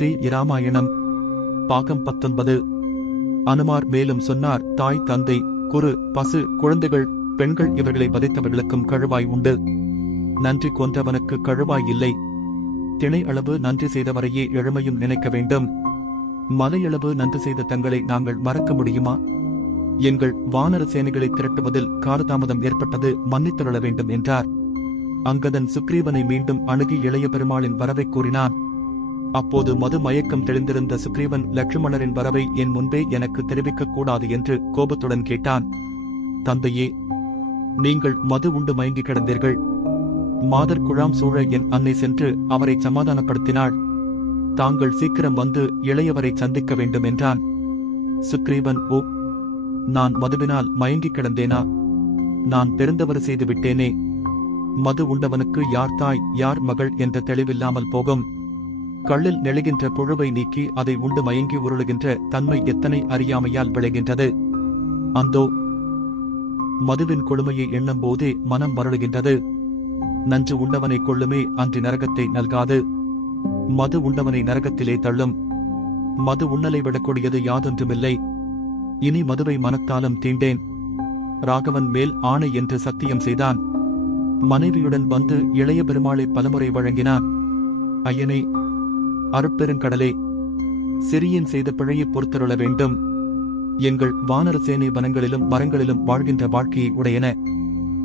ஸ்ரீ இராமாயணம் பாகம் பத்தொன்பது. அனுமார் மேலும் சொன்னார் தாய் தந்தை குரு பசு குழந்தைகள் பெண்கள் இவர்களை வதைத்தவர்களுக்கும் கழுவாய் உண்டு. நன்றி கொன்றவனுக்கு கழுவாய் இல்லை. திணை அளவு நன்றி செய்தவரையே எழுமையும் நினைக்க வேண்டும். மலையளவு நன்றி செய்த தங்களை நாங்கள் மறக்க முடியுமா? எங்கள் வானர சேனைகளை திரட்டுவதில் காலதாமதம் ஏற்பட்டது மன்னித்தருள வேண்டும் என்றார். அங்கதன் சுக்ரீவனை மீண்டும் அணுகி இளைய பெருமாளின் வரவை கூறினான். அப்போது மது மயக்கம் தெளிந்திருந்த சுக்ரீவன் லட்சுமணரின் வரவை என் முன்பே எனக்கு தெரிவிக்கக் கூடாது என்று கோபத்துடன் கேட்டான். தந்தையே நீங்கள் மது உண்டு மயங்கி கிடந்தீர்கள். மாதர் குழாம் சூழ என் அன்னை சென்று அவரை சமாதானப்படுத்தினாள். தாங்கள் சீக்கிரம் வந்து இளையவரை சந்திக்க வேண்டும் என்றான். சுக்ரீவன் ஓ நான் மதுவினால் மயங்கி கிடந்தேனா? நான் பெருந்தவறு செய்து விட்டேனே. மது உண்டவனுக்கு யார் தாய் யார் மகள் என்ற தெளிவில்லாமல் போகும். கள்ளில் நெழுகின்ற புழுவை நீக்கி அதை உண்டு மயங்கி உருளுகின்ற தன்மை எத்தனை அறியாமையால் விளைகின்றது? அந்தோ மதுவின் கொடுமையை எண்ணும் போதே மனம் வருடுகின்றது நன்று உண்டவனை கொள்ளுமே அன்று நரகத்தை நல்காது. மது உண்டவனை நரகத்திலே தள்ளும். மது உண்ணலை விடக்கூடியது யாதொன்றுமில்லை. இனி மதுவை மனத்தாலும் தீண்டேன். ராகவன் மேல் ஆணை என்று சத்தியம் செய்தான். மனைவியுடன் வந்து இளைய பெருமாளை பலமுறை வழங்கினான். ஐயனை அருட்பெருங்கடலே சிறியன் செய்த பிழையை பொறுத்தருள வேண்டும். எங்கள் வானர சேனை வனங்களிலும் மரங்களிலும் வாழ்கின்ற வாழ்க்கையை உடையன.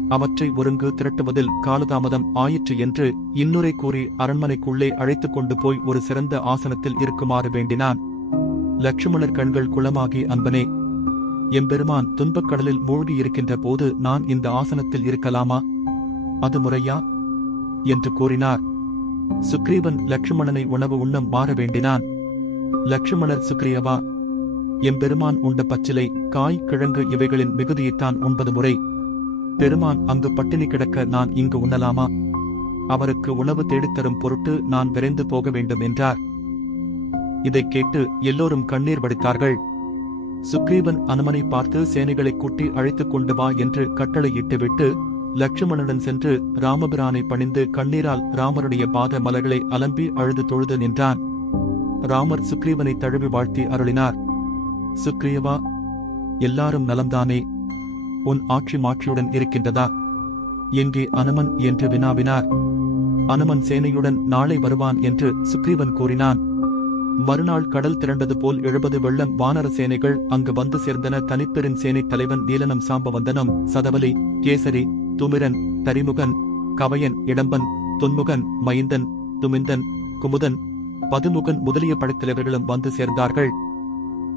அவற்றை ஒருங்கு திரட்டுவதில் காலதாமதம் ஆயிற்று என்று இன்னுரை கூறி அரண்மனைக்குள்ளே அழைத்துக் கொண்டு போய் ஒரு சிறந்த ஆசனத்தில் இருக்குமாறு வேண்டினான். லட்சுமணர் கண்கள் குளமாகி அன்பனே எம்பெருமான் துன்பக் கடலில் மூழ்கி இருக்கின்ற போது நான் இந்த ஆசனத்தில் இருக்கலாமா? அது முறையா? என்று கூறினார். சுக்ரீவன் லட்சுமணனை உணவு உண்ணம் மாற வேண்டினான். லட்சுமணர் சுக்ரியவா எம்பெருமான் உண்ட பச்சிலை காய் கிழங்கு இவைகளின் மிகுதியைத்தான் உண்பது முறை. பெருமான் அங்கு பட்டினி கிடக்க நான் இங்கு உண்ணலாமா? அவருக்கு உணவு தேடித்தரும் பொருட்டு நான் விரைந்து போக வேண்டும் என்றார். இதைக் கேட்டு எல்லோரும் கண்ணீர் வடித்தார்கள். சுக்ரீவன் அனுமனை பார்த்து சேனைகளை கூட்டி அழைத்துக் கொண்டு வா என்று கட்டளையிட்டுவிட்டு லட்சுமணனுடன் சென்று ராமபிரானை பணிந்து கண்ணீரால் ராமருடைய பாத மலர்களை அலம்பி அழுது தொழுது நின்றான். ராமர் சுக்ரீவனை தழுவி வாழ்த்தி அருளினார். சுக்ரீவா எல்லாரும் நலம்தானே? உன் ஆட்சி மாட்சியுடன் இருக்கின்றதா? எங்கே அனுமன் என்று வினாவினார். அனுமன் சேனையுடன் நாளை வருவான் என்று சுக்ரீவன் கூறினான். மறுநாள் கடல் திரண்டது போல் எழுபது வெள்ளம் வானர சேனைகள் அங்கு வந்து சேர்ந்தன. தனிப்பெருஞ் சேனை தலைவன் நீலனம் சாம்பவந்தனம் சதவலி கேசரி துமிரன் தரிமுகன் கவயன் இடம்பன் தொன்முகன் மைந்தன் துமிந்தன் குமுதன் பதுமுகன் முதலிய படைத்தலைவர்களும் வந்து சேர்ந்தார்கள்.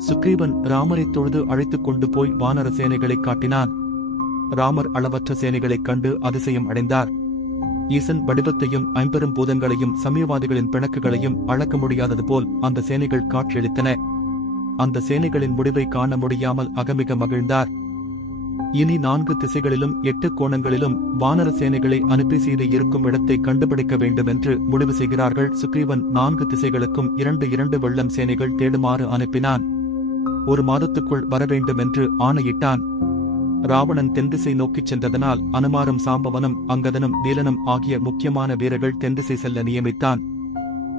சுக்ரீவன் ராமரை தொழுது அழைத்துக் கொண்டு போய் வானர சேனைகளைக் காட்டினான். ராமர் அளவற்ற சேனைகளைக் கண்டு அதிசயம் அடைந்தார். ஈசன் வடிவத்தையும் ஐம்பெரும் பூதங்களையும் சமயவாதிகளின் பிணக்குகளையும் அளக்க முடியாதது போல் அந்த சேனைகள் காட்சியளித்தன. அந்த சேனைகளின் முடிவை காண முடியாமல் அகமிக மகிழ்ந்தார். இனி நான்கு திசைகளிலும் எட்டு கோணங்களிலும் வானர சேனைகளை அனுப்பி செய்து இருக்கும் இடத்தை கண்டுபிடிக்க வேண்டும் என்று முடிவு செய்கிறார்கள். சுக்ரீவன் நான்கு திசைகளுக்கும் இரண்டு இரண்டு வெள்ளம் சேனைகள் தேடுமாறு அனுப்பினான். ஒரு மாதத்துக்குள் வரவேண்டும் என்று ஆணையிட்டான். ராவணன் தென்திசை நோக்கிச் சென்றதனால் அனுமாரும் சாம்பவனும் அங்கதனும் நீலனும் ஆகிய முக்கியமான வீரர்கள் தென்திசை செல்ல நியமித்தான்.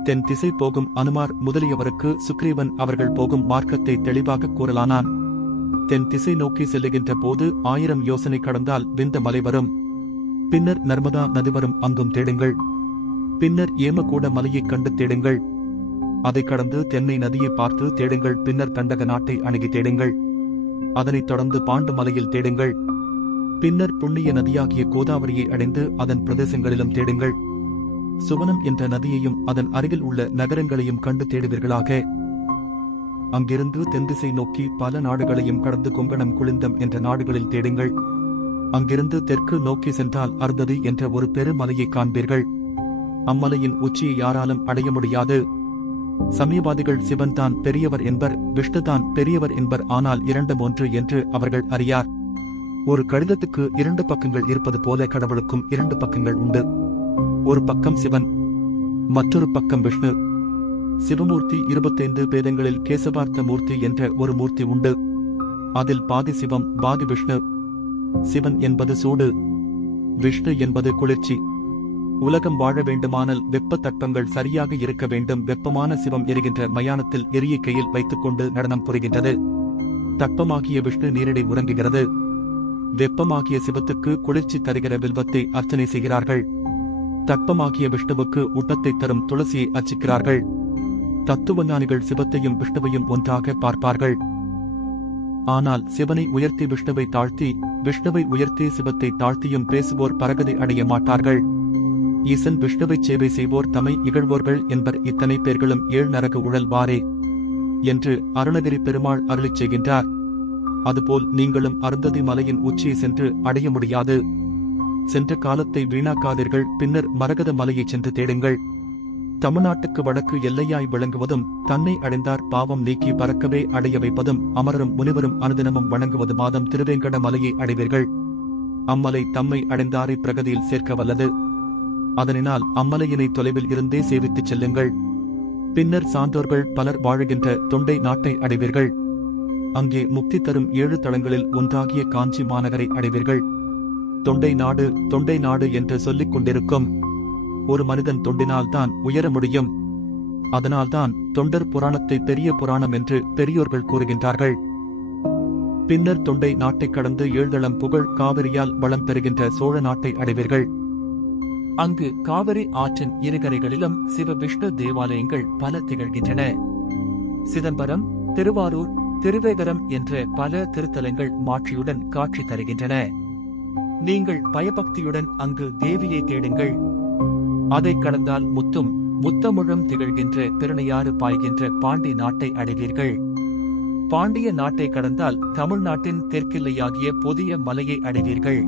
தென் திசை போகும் அனுமார் முதலியவருக்கு சுக்ரீவன் அவர்கள் போகும் மார்க்கத்தை தெளிவாக கூறலானான். தென் திசை நோக்கி செல்லுகின்ற போது ஆயிரம் யோசனை கடந்தால் விந்த மலை வரும். பின்னர் நர்மதா நதி வரும் அங்கும் தேடுங்கள். பின்னர் ஏமக்கூட மலையைக் கண்டு தேடுங்கள். அதைக் கடந்து தென்னை நதியை பார்த்து தேடுங்கள். பின்னர் கண்டக நாட்டை அணுகி தேடுங்கள். அதனைத் தொடர்ந்து பாண்டு மலையில் தேடுங்கள். பின்னர் புண்ணிய நதியாகிய கோதாவரியை அடைந்து அதன் பிரதேசங்களிலும் தேடுங்கள். சுவனம் என்ற நதியையும் அதன் அருகில் உள்ள நகரங்களையும் கண்டு தேடுவீர்களாக. அங்கிருந்து தென்திசை நோக்கி பல நாடுகளையும் கடந்து கொங்கணம் குளிந்தம் என்ற நாடுகளில் தேடுங்கள். அங்கிருந்து தெற்கு நோக்கி சென்றால் அருந்ததி என்ற ஒரு பெருமலையை காண்பீர்கள். அம்மலையின் உச்சியை யாராலும் அடைய முடியாது. சமயவாதிகள் சிவன் தான் பெரியவர் என்பர் விஷ்ணுதான் பெரியவர் என்பர் ஆனால் இரண்டும் ஒன்று என்று அவர்கள் அறியார். ஒரு கடிதத்துக்கு இரண்டு பக்கங்கள் இருப்பது போல கடவுளுக்கும் இரண்டு பக்கங்கள் உண்டு. ஒரு பக்கம் சிவன் மற்றொரு பக்கம் விஷ்ணு. சிவமூர்த்தி இருபத்தைந்து பேதங்களில் கேசவார்த்த மூர்த்தி என்ற ஒரு மூர்த்தி உண்டு. அதில் பாதி சிவம் பாதி விஷ்ணு. சிவன் என்பது சூடு. விஷ்ணு என்பது குளிர்ச்சி. உலகம் வாழ வேண்டுமானால் வெப்ப தட்பங்கள் சரியாக இருக்க வேண்டும். வெப்பமான சிவம் எரிகின்ற மயானத்தில் எரிய கையில் வைத்துக்கொண்டு நடனம் புரிகின்றது. தட்பமாகிய விஷ்ணு நீரிடை உறங்குகிறது. வெப்பமாகிய சிவத்துக்கு குளிர்ச்சி தருகிற வில்வத்தை அர்ச்சனை செய்கிறார்கள். தட்பமாகிய விஷ்ணுவுக்கு ஊட்டத்தை தரும் துளசியை அர்ச்சிக்கிறார்கள். தத்துவஞானிகள் சிவத்தையும் விஷ்ணுவையும் ஒன்றாக பார்ப்பார்கள். ஆனால் சிவனை உயர்த்தி விஷ்ணுவை தாழ்த்தி விஷ்ணுவை உயர்த்தி சிவத்தை தாழ்த்தியும் பேசுவோர் பரகதை அடைய மாட்டார்கள். ஈசன் விஷ்ணுவை சேவை செய்வோர் தமை இகழ்வோர்கள் என்பர் இத்தனை பேர்களும் ஏழ் நரக உழல் வாரே என்று அருணகிரி பெருமாள் அருளிச் செய்கின்றார். அதுபோல் நீங்களும் அருந்ததி மலையின் உச்சியை சென்று அடைய முடியாது. சென்ற காலத்தை வீணாக்காதீர்கள் பின்னர் மரகத மலையை சென்று தேடுங்கள். தமிழ்நாட்டுக்கு வடக்கு எல்லையாய் விளங்குவதும் தன்னை அடைந்தார் பாவம் நீக்கி பறக்கவே அடைய வைப்பதும் அமரரும் முனிவரும் அனுதினமும் வணங்குவது மாதம் திருவேங்கட மலையை அடைவீர்கள். அம்மலை தம்மை அடைந்தாரை பிரகதியில் சேர்க்க வல்லது. அதனினால் அம்மலையினை தொலைவில் இருந்தே சேவித்துச் செல்லுங்கள். பின்னர் சான்றோர்கள் பலர் வாழுகின்ற தொண்டை நாட்டை அடைவீர்கள். அங்கே முக்தி தரும் ஏழு தளங்களில் ஒன்றாகிய காஞ்சி மாநகரை அடைவீர்கள். தொண்டை நாடு தொண்டை நாடு என்று சொல்லிக் கொண்டிருக்கும். ஒரு மனிதன் தொண்டினால்தான் உயர முடியும். அதனால்தான் தொண்டர் புராணத்தை பெரிய புராணம் என்று பெரியோர்கள் கூறுகின்றார்கள். பின்னர் தொண்டை நாட்டைக் கடந்து ஏழ்தளம் புகழ் காவிரியால் வளம் பெறுகின்ற சோழ நாட்டை அடைவீர்கள். அங்கு காவிரி ஆற்றின் இருகரைகளிலும் சிவ விஷ்ணு தேவாலயங்கள் பல திகழ்கின்றன. சிதம்பரம் திருவாரூர் திருவேகரம் என்ற பல திருத்தலங்கள் மாற்றியுடன் காட்சி தருகின்றன. நீங்கள் பயபக்தியுடன் அங்கு தேவியை தேடுங்கள். அதைக் கடந்தால் முத்தும் முத்தமுழம் திகழ்கின்ற திருணையாறு பாய்கின்ற பாண்டி நாட்டை அடைவீர்கள். பாண்டிய நாட்டை கடந்தால் தமிழ்நாட்டின் தெற்கில்லையாகிய புதிய மலையை அடைவீர்கள்.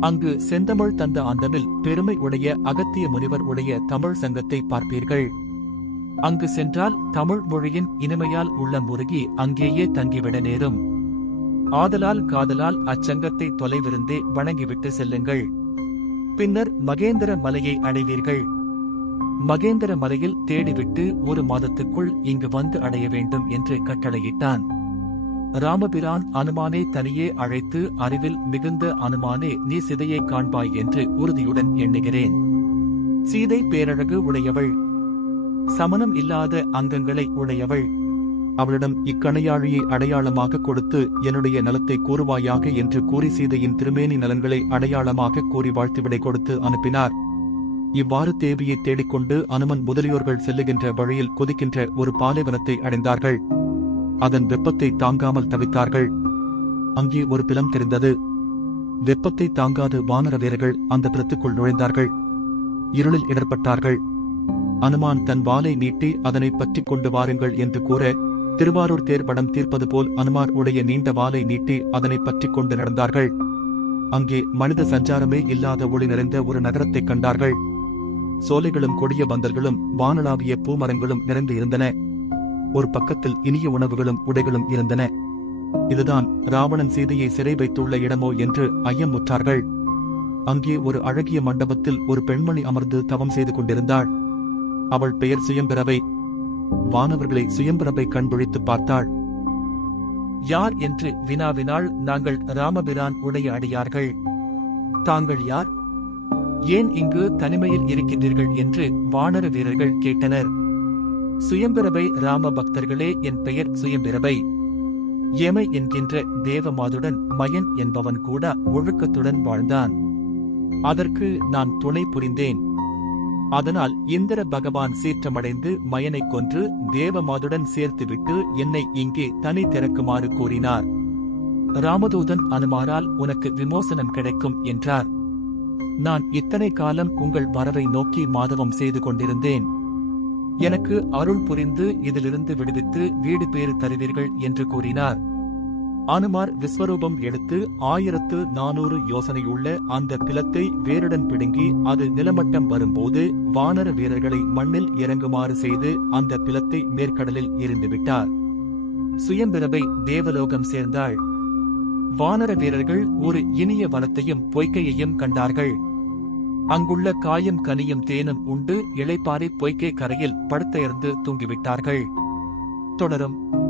அங்கு செந்தமிழ் தந்த ஆண்டமில் பெருமை உடைய அகத்திய முனிவர் உடைய தமிழ் சங்கத்தை பார்ப்பீர்கள். அங்கு சென்றால் தமிழ் மொழியின் இனிமையால் உள்ள முருகி அங்கேயே தங்கிவிட நேரும். ஆதலால் காதலால் அச்சங்கத்தை தொலைவிருந்தே வணங்கிவிட்டு செல்லுங்கள். பின்னர் மகேந்திர மலையை அடைவீர்கள். மகேந்திர மலையில் தேடிவிட்டு ஒரு மாதத்துக்குள் இங்கு வந்து அடைய வேண்டும் என்று கட்டளையிட்டான். ராமபிரான் அனுமானை தனியே அழைத்து அறிவில் மிகுந்த அனுமானே நீ சிதையை காண்பாய் என்று உறுதியுடன் எண்ணுகிறேன். சீதை பேரழகு உடையவள். சமணம் இல்லாத அங்கங்களை உடையவள். அவளிடம் இக்கணையாழியை அடையாளமாக கொடுத்து என்னுடைய நலத்தை கூறுவாயாக என்று கூறி சீதையின் திருமேனி நலன்களை அடையாளமாக கூறி வாழ்த்துவிடை கொடுத்து அனுப்பினார். இவ்வாறு தேவியை தேடிக்கொண்டு அனுமன் முதலியோர்கள் செல்லுகின்ற வழியில் கொதிக்கின்ற ஒரு பாலைவனத்தை அடைந்தார்கள். அதன் வெப்பத்தை தாங்காமல் தவித்தார்கள். அங்கே ஒரு பிலம் தெரிந்தது. வெப்பத்தை தாங்காது வானர வீரர்கள் அந்த பிலத்துக்குள் நுழைந்தார்கள். இருளில் இடர்பட்டார்கள் அனுமான் தன் வாளை நீட்டி அதனை பற்றிக் கொண்டு வாருங்கள் என்று கூற திருவாரூர் தேர் படம் தீர்ப்பது போல் அனுமார் உடைய நீண்ட வாலை நீட்டி அதனை பற்றிக் கொண்டு நடந்தார்கள். அங்கே மனித சஞ்சாரமே இல்லாத ஒளி நிறைந்த ஒரு நகரத்தைக் கண்டார்கள். சோலைகளும் கொடிய பந்தல்களும் வானளாவிய பூமரங்களும் நிறைந்து இருந்தன. ஒரு பக்கத்தில் இனிய உணவுகளும் உடைகளும் இருந்தன. இதுதான் ராவணன் சீதையை சிறை வைத்துள்ள இடமோ என்று ஐயமுற்றார்கள் அங்கே ஒரு அழகிய மண்டபத்தில் ஒரு பெண்மணி அமர்ந்து தவம் செய்து கொண்டிருந்தாள். அவள் பெயர் சுயம்பிரவை. வானவர்களை சுயம்பிரவை கண்பிழித்து பார்த்தாள். யார் என்று வினாவினால் நாங்கள் ராமபிரான் உடைய அடியார்கள். தாங்கள் யார்? ஏன் இங்கு தனிமையில் இருக்கின்றீர்கள் என்று வானர வீரர்கள் கேட்டனர். சுயம்பிரபை ராம பக்தர்களே என் பெயர் சுயம்பிரபை எமை என்கின்ற தேவமாதுடன் மயன் என்பவன் கூட ஒழுக்கத்துடன் வாழ்ந்தான். அதற்கு நான் துணை புரிந்தேன். அதனால் இந்திர பகவான் சீற்றமடைந்து மயனைக் கொன்று தேவமாதுடன் சேர்த்துவிட்டு என்னை இங்கே தனி திறக்குமாறு கூறினார். ராமதூதன் அனுமாரால் உனக்கு விமோசனம் கிடைக்கும் என்றார். நான் இத்தனை காலம் உங்கள் வரவை நோக்கி மாதவம் செய்து கொண்டிருந்தேன். எனக்கு அருள் புரிந்து இதிலிருந்து விடுவித்து வீடு பேறு தருவீர்கள் என்று கூறினார். அனுமார் விஸ்வரூபம் எடுத்து ஆயிரத்து நானூறு யோசனையுள்ள அந்த பிலத்தை வேருடன் பிடுங்கி அது நிலமட்டம் வரும்போது வானர வீரர்களை மண்ணில் இறங்குமாறு செய்து அந்த பிலத்தை மேற்கடலில் எரிந்துவிட்டார் சுயம்பிரபை தேவலோகம் சேர்ந்தாள். வானர வீரர்கள் ஒரு இனிய வனத்தையும் பொய்க்கையையும் கண்டார்கள். அங்குள்ள காயும் கனியும் தேனும் உண்டு இளைப்பாறை பொய்க்கை கரையில் படுத்தையர்ந்து தூங்கிவிட்டார்கள். தொடரும்.